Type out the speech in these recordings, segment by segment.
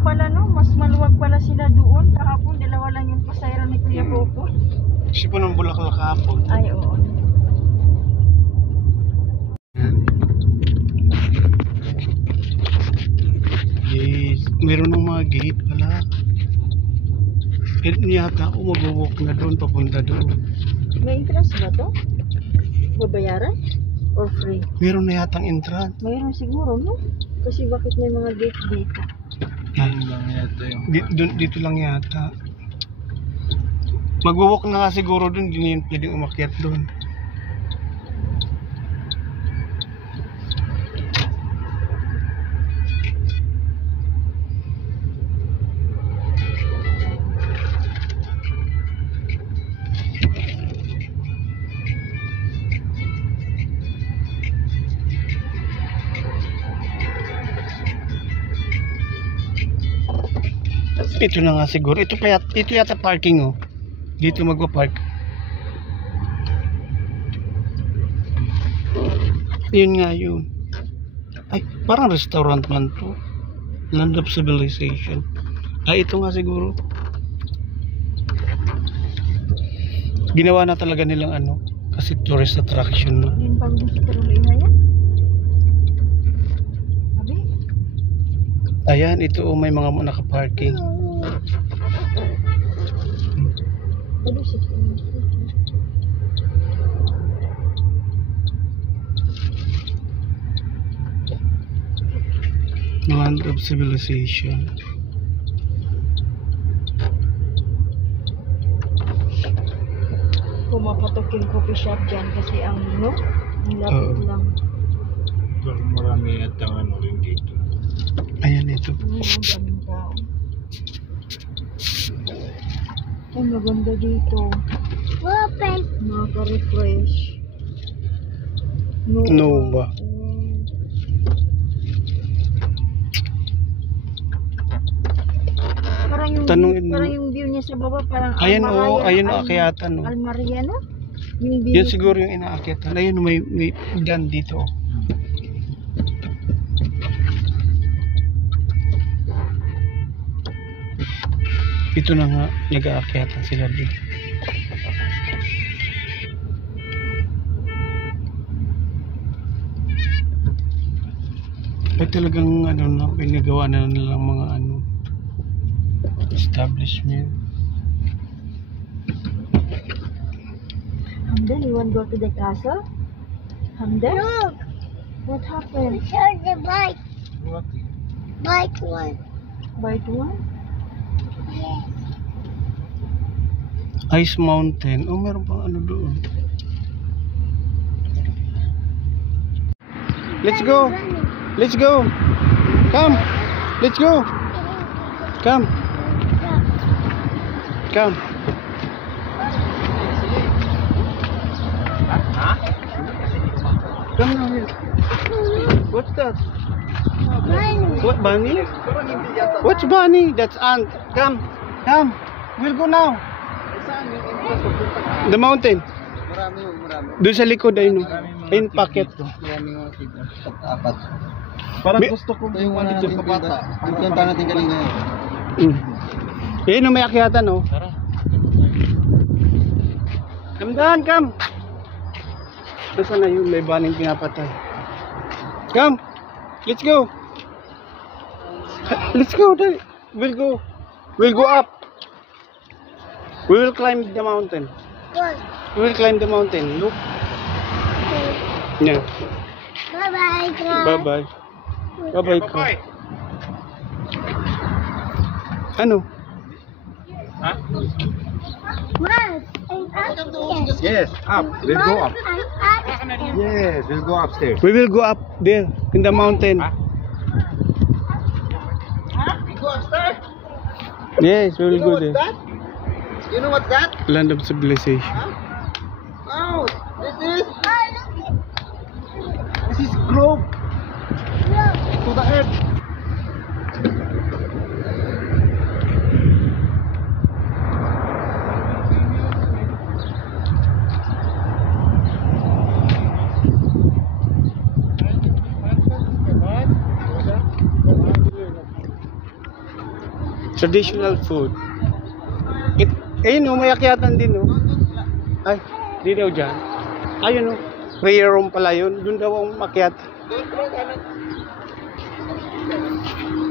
pala no, mas maluwag pala sila doon. Kahapon dalawa lang yung pasayro ni Kuya Coco. Kasi po ng Bulacan kahapon. Ay oo. Yes, meron ng mga gate pala. Ito yata ako mag-walk na doon, papunta doon. May entrance ba to? Babayaran? Or free? Meron na yatang entrance. Mayroon siguro no? Kasi bakit may mga gate dito? Lang yata yun. Dito lang yata. Mag-walk na nga siguro doon, hindi na yun pwedeng umakyat doon. Ito na nga siguro. Ito yata parking oh. Dito magpa-park. Yun nga yun. Ay, parang restaurant man to. Land of Civilization. Ay, ito nga siguro. Ginawa na talaga nilang ano. Kasi tourist attraction na. Yun pang gusto tuloy na yan? Abi? Ayan, ito oh, may mga naka-parking. Ano siya? Land of Civilization. Pumapatok yung coffee shop dyan kasi ang no? Ang lapit lang. Marami yata ano rin dito. Ayan ito. Ang daming tao. Ay, maganda dito. Open! Nakaka-refresh. Nova. Parang yung view niya sa baba, parang ayan o, ayun o, akyatan o. Almaria, no? Yung view. Yan siguro yung inaakyatan. Ayun, may dyan dito. Ito na nga, nag-aakyatan sila dito. Ay talagang ano na, pinagawa na nilang mga ano, establishment. Hamdan, you want to go to the castle? Hamdan? Look, What happened? here's the bike. Bike one. Bite one? Yeah. Ice Mountain. Oh, meron pang ano doon. Let's go. Let's go. Come. Let's go. Come. Come. Come now here. What's that? What bunny? What's bunny? That's ant. Come. Come. We'll go now. The mountain. Doon sa likod ayun. Ayun packet. Parang gusto ko yung ano dito sa bata. Punta natin kanina yun. Ayun may akyatan oh. Come down, come. Nasaan na yun? May baning pinapatay. Come. Let's go. Let's go. We'll go. We'll go up. We will climb the mountain. Good. We will climb the mountain. Look. Yeah. Bye-bye, guys. Bye-bye. Bye-bye. Bye-bye. Ano? Mom, I'm upstairs. Yes, up. We'll go up. I'm upstairs. Yes, we'll go upstairs. We will go up there in the mountain. We go upstairs? Yes, we will go there. You know what's that? Land of Civilization. Oh, this is Oh, this is globe look. to the earth. Traditional food. Ayun may akyatan din Ay, di daw dyan. Ayun prayer room pala yun. Doon daw ang akyat.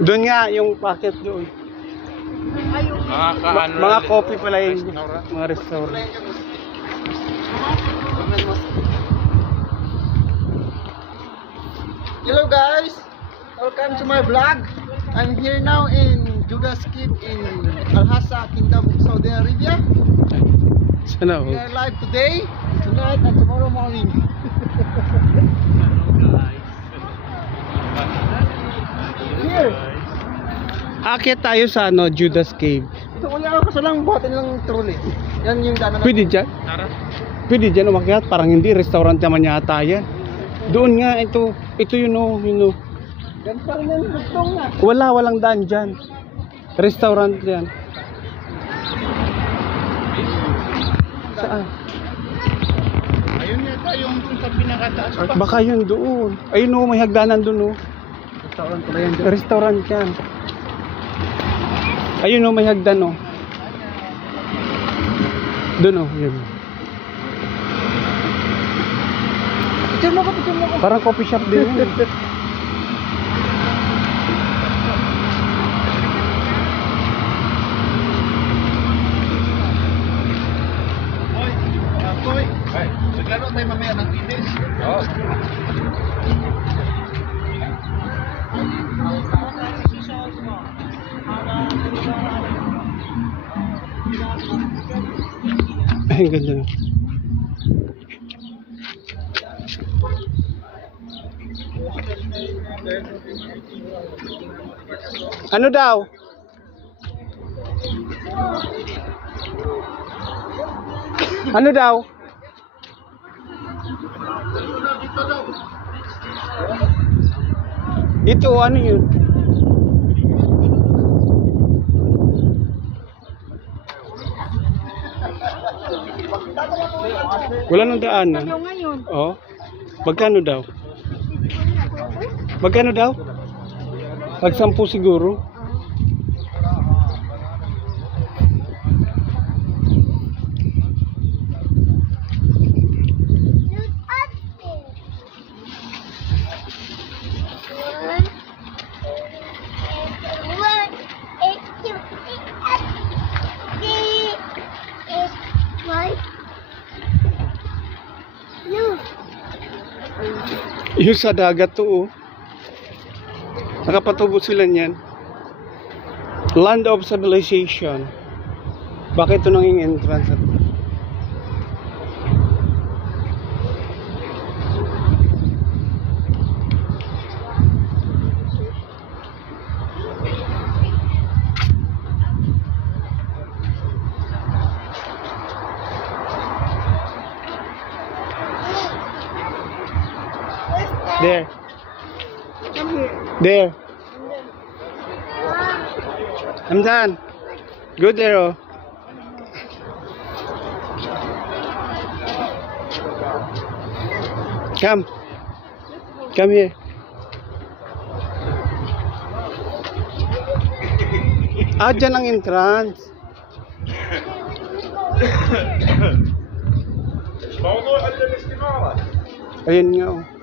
Doon nga yung packet doon. Mga coffee pala yun. Mga restaurant. Hello guys, welcome to my vlog. I'm here now in Judas Cave in Al Hassa, Kingdom of Saudi Arabia. Sana We are live today, tonight, and tomorrow morning. Here. Akyat tayo sa Judas Cave. Ito kuya ako kasi lang buhatin lang trolley. Yan yung daanan. Pwede dyan? Pwede dyan umakyat. Parang hindi. Restaurant naman yata yan. Doon nga. Ito yun Yan pa rin yung lugtong na. Walang daan dyan. Restaurant yan. Saan? Ayun yata yung dun sa pinakataas pa. Baka yun doon. Ayun may hagdanan doon Restaurant pala yan. Restaurant yan. Ayun may hagdan Doon yun. Picture mo ko. Parang coffee shop din yun. Toy. Ay, maglaro tayo mamaya ng tennis. Oo. Ay, ganda. Ano daw? Ano daw? Dito, ano yun? Wala nang daan na. Yung ngayon. Oh. Magkano daw? Magkano daw? Pag 10 siguro. Yung sa dagat to nakapatubo sila niyan. Land of civilization. Bakit ito nanging entrance at there. There. I'm done. Good there. Come. Come here. Dyan ang entrance. Ayun nga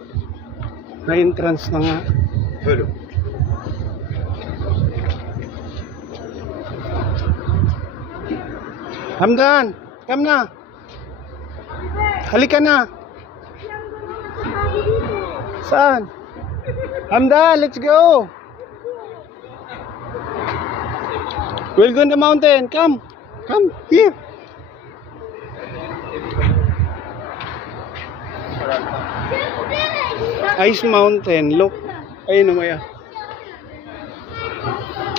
may entrance na nga. Hello. Hamdan, come na. Halika na. Saan? Hamdan, let's go. We'll go on the mountain. Come. Come here. Ice Mountain. Look. Ayun Maya.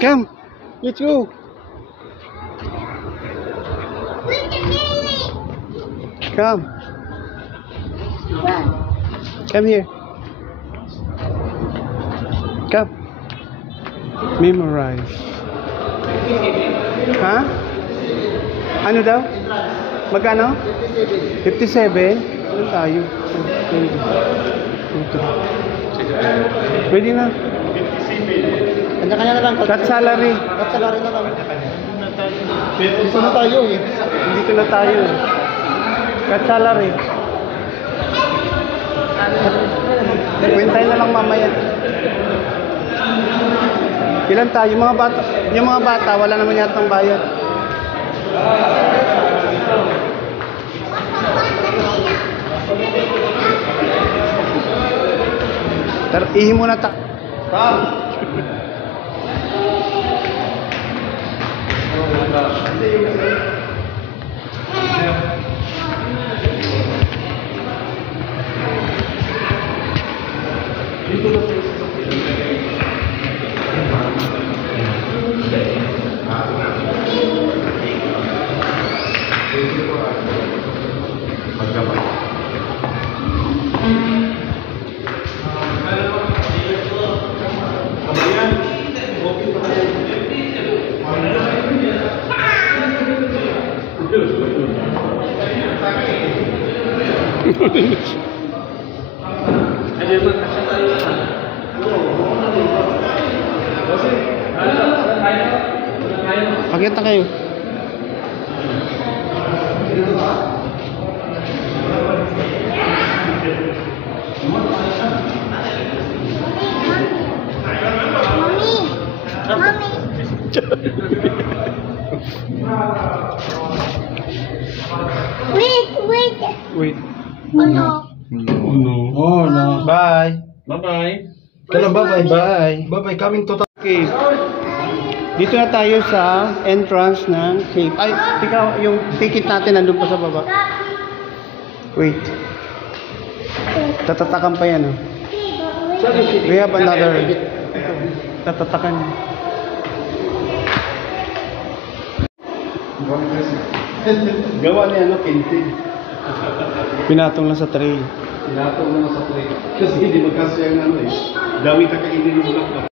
Come. Let's go. Come. Come here. Come. Memorize. Ha? Ano daw? Magkano? 57? Ano tayo? 20. Pwede na. Kanya-kanya na lang. Cut salary. Cut salary na lang. Dito na tayo eh. Dito na tayo. Cut salary. Kwentahin na lang mamaya. Ilan tayo? Yung mga bata, wala naman yatang bayad. Ihi muna ta. Pakita kayo. Mommy. Wait. Wait. Oh no. Oh no. Bye. Bye-bye. Kailan bye-bye? Bye. Bye-bye. Coming to Okay. Dito na tayo sa entrance ng cave. Ay, ikaw, yung ticket natin nandun pa sa baba. Wait. Tatatakan pa yan, oh. We have another. Tatatakan. Gawa niya, ano, kintin. Pinatong lang sa tray. Pinatong naman sa tray. Kasi hindi magkasya yung ano eh. Dami kakainin ng bulak.